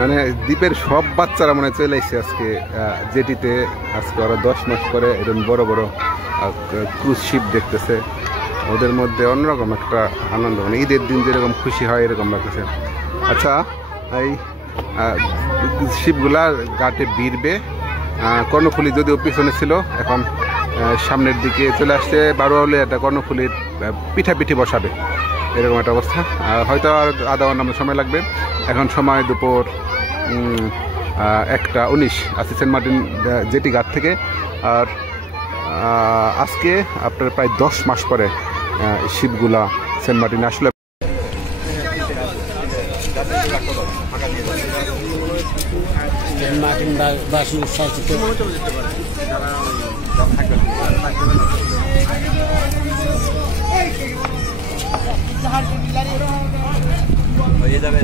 মানে দ্বীপের সব বাচ্চারা মনে চলে এসেছে আজকে জেটিতে। আজকে ওরা 10 মাস পরে এরকম বড় বড় ক্রুজ শিপ দেখতেছে। ওদের মধ্যে অন্যরকম একটা আনন্দ, মানে ঈদের দিন যেরকম খুশি হয় এরকম লাগতেছে। আচ্ছা, এই শিপগুলা ঘাটে ভিড়বে। কর্ণফুলী যদিও পিছনে ছিল, এখন সামনের দিকে চলে আসছে। বারোয়ালে একটা কর্ণফুলীর পিঠাপিঠি বসাবে, এরকম একটা অবস্থা। হয়তো আর আধা ঘন্টা সময় লাগবে। এখন সময় দুপুর 1:19 আছি সেন্ট মার্টিন জেটি ঘাট থেকে। আর আজকে আপনার প্রায় 10 মাস পরে শিপগুলা সেন্ট মার্টিনে আসলে। যাবে